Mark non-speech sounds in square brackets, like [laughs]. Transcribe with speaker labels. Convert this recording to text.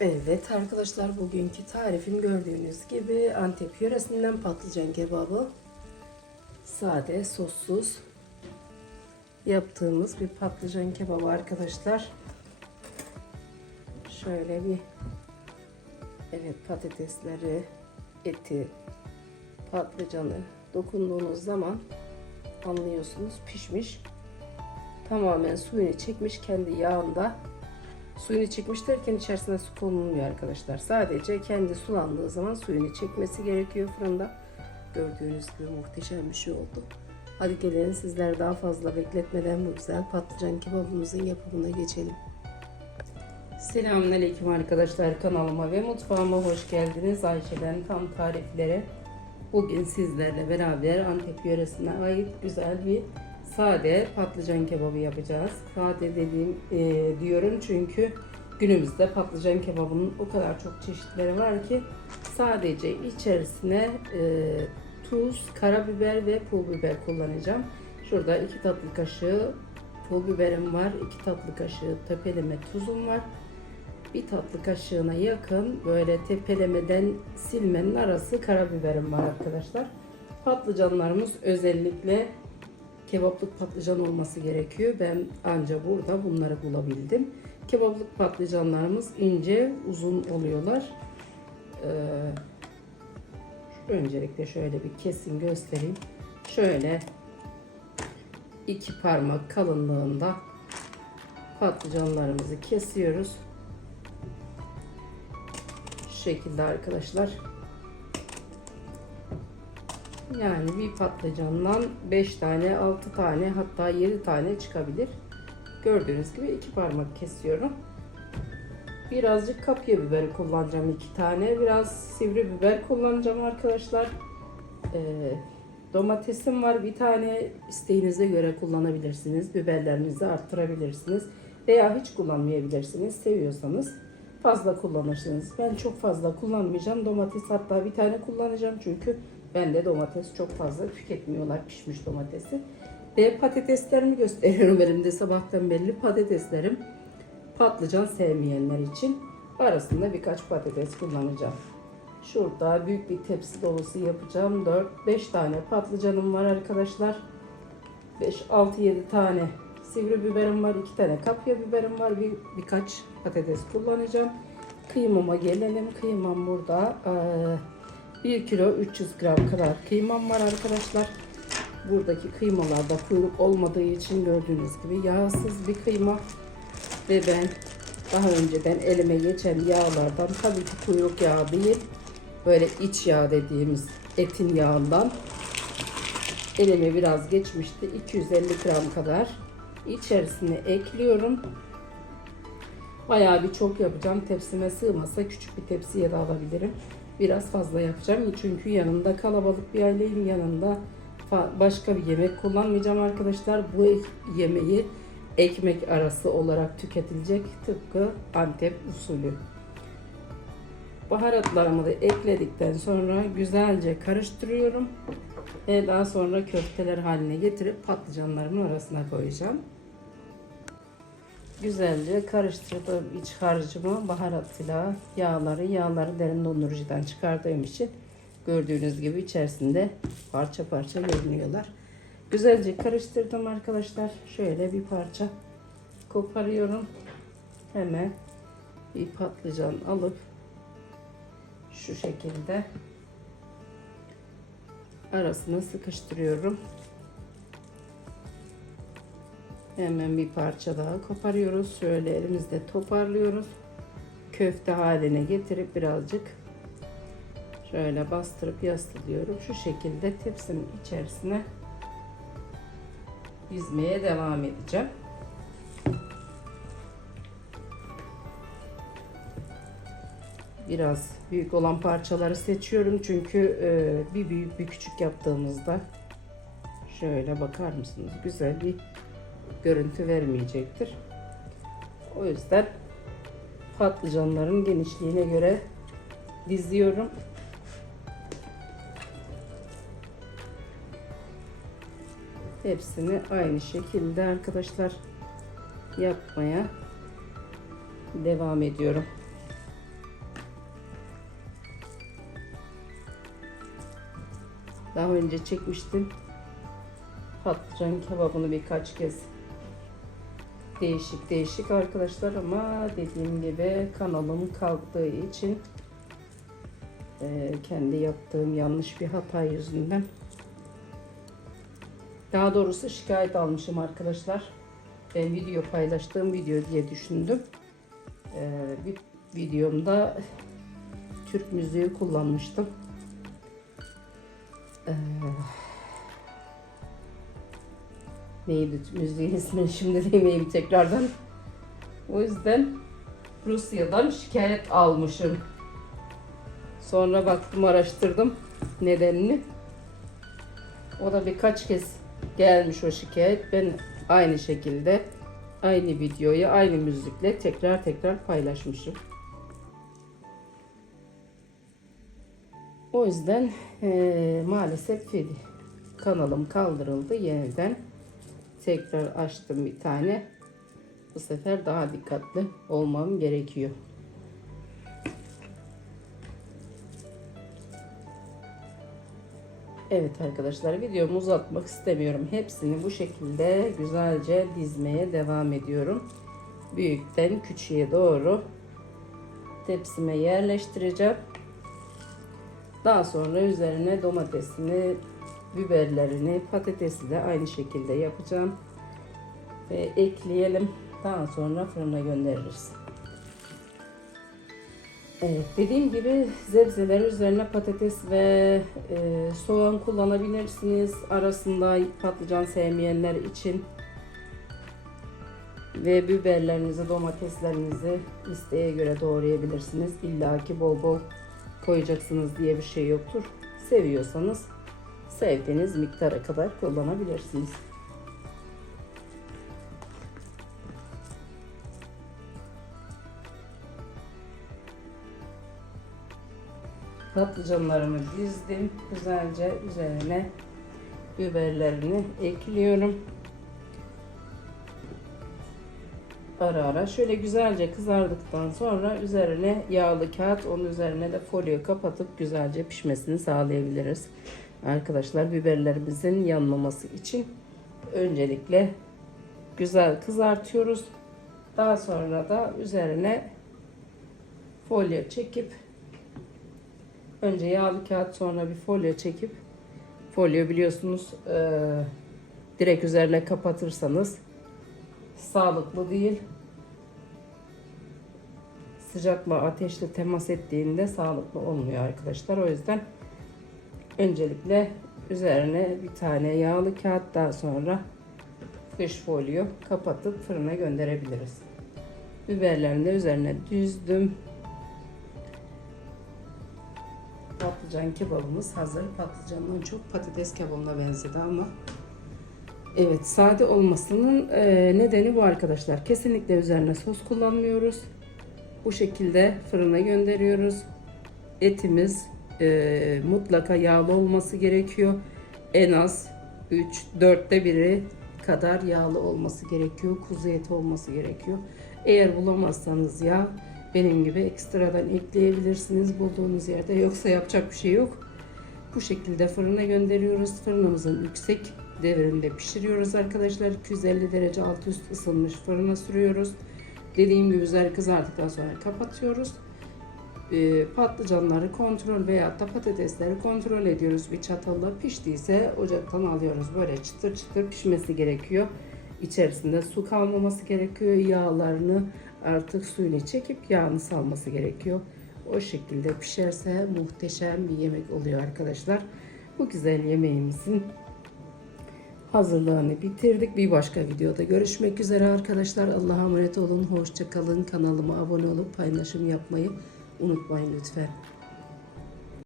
Speaker 1: Evet arkadaşlar bugünkü tarifim gördüğünüz gibi Antep yöresinden patlıcan kebabı. Sade, sossuz yaptığımız bir patlıcan kebabı arkadaşlar. Şöyle bir evet patatesleri, eti, patlıcanı dokunduğunuz zaman anlıyorsunuz pişmiş. Tamamen suyunu çekmiş kendi yağında. Suyunu çekmiş derken içerisine su konulmuyor arkadaşlar. Sadece kendi sulandığı zaman suyunu çekmesi gerekiyor fırında. Gördüğünüz gibi muhteşem bir şey oldu. Hadi gelin sizler daha fazla bekletmeden bu güzel patlıcan kebabımızın yapımına geçelim. Selamünaleyküm arkadaşlar kanalıma ve mutfağıma hoş geldiniz. Ayşe'den tam tariflere. Bugün sizlerle beraber Antep yöresine ait güzel bir sade patlıcan kebabı yapacağız. Sade dediğim e, diyorum çünkü günümüzde patlıcan kebabının o kadar çok çeşitleri var ki sadece içerisine e, tuz, karabiber ve pul biber kullanacağım. Şurada iki tatlı kaşığı pul biberim var, iki tatlı kaşığı tepeleme tuzum var. Bir tatlı kaşığına yakın böyle tepelemeden silmenin arası karabiberim var arkadaşlar. Patlıcanlarımız özellikle kebaplık patlıcan olması gerekiyor. Ben anca burada bunları bulabildim. Kebaplık patlıcanlarımız ince, uzun oluyorlar. Ee, öncelikle şöyle bir kesin göstereyim. Şöyle iki parmak kalınlığında patlıcanlarımızı kesiyoruz. Şu şekilde arkadaşlar. Yani bir patlıcandan 5 tane, 6 tane hatta 7 tane çıkabilir. Gördüğünüz gibi iki parmak kesiyorum. Birazcık kapya biberi kullanacağım iki tane. Biraz sivri biber kullanacağım arkadaşlar. Ee, domatesim var bir tane isteğinize göre kullanabilirsiniz. Biberlerinizi arttırabilirsiniz. Veya hiç kullanmayabilirsiniz seviyorsanız. Fazla kullanırsınız. Ben çok fazla kullanmayacağım. Domates hatta bir tane kullanacağım çünkü ben de domates çok fazla tüketmiyorlar pişmiş domatesi. Ve patateslerimi gösteriyorum [laughs] elimde sabahtan belli patateslerim. Patlıcan sevmeyenler için arasında birkaç patates kullanacağım. Şurada büyük bir tepsi dolusu yapacağım. 4-5 tane patlıcanım var arkadaşlar. 5-6-7 tane sivri biberim var. 2 tane kapya biberim var. Bir, birkaç patates kullanacağım. Kıymama gelelim. Kıymam burada. Ee, 1 kilo 300 gram kadar kıymam var arkadaşlar. Buradaki kıymalarda kuyruk olmadığı için gördüğünüz gibi yağsız bir kıyma. Ve ben daha önceden elime geçen yağlardan tabii ki kuyruk yağı değil. Böyle iç yağ dediğimiz etin yağından elime biraz geçmişti. 250 gram kadar içerisine ekliyorum. Bayağı bir çok yapacağım. Tepsime sığmasa küçük bir tepsiye de alabilirim. Biraz fazla yapacağım. Çünkü yanında kalabalık bir aileyim. Yanında başka bir yemek kullanmayacağım arkadaşlar. Bu yemeği ekmek arası olarak tüketilecek. Tıpkı Antep usulü. Baharatlarımı da ekledikten sonra güzelce karıştırıyorum. Ve daha sonra köfteler haline getirip patlıcanlarımın arasına koyacağım. Güzelce karıştırdım iç harcımı, baharatıyla yağları, yağları derin dondurucudan çıkardığım için gördüğünüz gibi içerisinde parça parça görünüyorlar. Güzelce karıştırdım arkadaşlar. Şöyle bir parça koparıyorum. Hemen bir patlıcan alıp şu şekilde arasına sıkıştırıyorum. Hemen bir parça daha koparıyoruz. Şöyle elimizde toparlıyoruz. Köfte haline getirip birazcık şöyle bastırıp yaslıyorum. Şu şekilde tepsinin içerisine dizmeye devam edeceğim. Biraz büyük olan parçaları seçiyorum çünkü e, bir büyük bir küçük yaptığımızda şöyle bakar mısınız güzel bir görüntü vermeyecektir. O yüzden patlıcanların genişliğine göre diziyorum. Hepsini aynı şekilde arkadaşlar yapmaya devam ediyorum. Daha önce çekmiştim. Patlıcan kebabını birkaç kez değişik değişik arkadaşlar ama dediğim gibi kanalım kalktığı için e, kendi yaptığım yanlış bir hata yüzünden daha doğrusu şikayet almışım arkadaşlar. Ben video paylaştığım video diye düşündüm. E, bir videomda Türk müziği kullanmıştım. E, neydi müziğin ismini [laughs] şimdi demeyeyim tekrardan. O yüzden Rusya'dan şikayet almışım. Sonra baktım araştırdım nedenini. O da birkaç kez gelmiş o şikayet. Ben aynı şekilde aynı videoyu aynı müzikle tekrar tekrar paylaşmışım. O yüzden eee, maalesef kanalım kaldırıldı yeniden tekrar açtım bir tane. Bu sefer daha dikkatli olmam gerekiyor. Evet arkadaşlar videomu uzatmak istemiyorum. Hepsini bu şekilde güzelce dizmeye devam ediyorum. Büyükten küçüğe doğru tepsime yerleştireceğim. Daha sonra üzerine domatesini, biberlerini, patatesi de aynı şekilde yapacağım. Ve ekleyelim. Daha sonra fırına göndeririz. Evet, dediğim gibi sebzeler üzerine patates ve e, soğan kullanabilirsiniz. Arasında patlıcan sevmeyenler için ve biberlerinizi, domateslerinizi isteğe göre doğrayabilirsiniz. İlla ki bol bol koyacaksınız diye bir şey yoktur. Seviyorsanız sevdiğiniz miktara kadar kullanabilirsiniz. Patlıcanlarımı dizdim. Güzelce üzerine biberlerini ekliyorum. Ara ara şöyle güzelce kızardıktan sonra üzerine yağlı kağıt onun üzerine de folyo kapatıp güzelce pişmesini sağlayabiliriz. Arkadaşlar biberlerimizin yanmaması için öncelikle güzel kızartıyoruz. Daha sonra da üzerine folyo çekip önce yağlı kağıt sonra bir folyo çekip folyo biliyorsunuz eee, direkt üzerine kapatırsanız sağlıklı değil. Sıcakla ateşle temas ettiğinde sağlıklı olmuyor arkadaşlar. O yüzden öncelikle üzerine bir tane yağlı kağıt daha sonra dış folyo kapatıp fırına gönderebiliriz. Biberlerini de üzerine düzdüm. Patlıcan kebabımız hazır. Patlıcandan çok patates kebabına benzedi ama Evet, sade olmasının e, nedeni bu arkadaşlar. Kesinlikle üzerine sos kullanmıyoruz. Bu şekilde fırına gönderiyoruz. Etimiz e, mutlaka yağlı olması gerekiyor. En az 3 4'te biri kadar yağlı olması gerekiyor. Kuzu eti olması gerekiyor. Eğer bulamazsanız yağ benim gibi ekstradan ekleyebilirsiniz bulduğunuz yerde. Yoksa yapacak bir şey yok. Bu şekilde fırına gönderiyoruz. Fırınımızın yüksek devrinde pişiriyoruz arkadaşlar. 250 derece alt üst ısınmış fırına sürüyoruz. Dediğim gibi üzeri kızardıktan sonra kapatıyoruz. Ee, patlıcanları kontrol veyahut da patatesleri kontrol ediyoruz. Bir çatalla piştiyse ocaktan alıyoruz. Böyle çıtır çıtır pişmesi gerekiyor. İçerisinde su kalmaması gerekiyor. Yağlarını artık suyunu çekip yağını salması gerekiyor. O şekilde pişerse muhteşem bir yemek oluyor arkadaşlar. Bu güzel yemeğimizin hazırlığını bitirdik. Bir başka videoda görüşmek üzere arkadaşlar. Allah'a emanet olun. Hoşça kalın. Kanalıma abone olup paylaşım yapmayı unutmayın lütfen.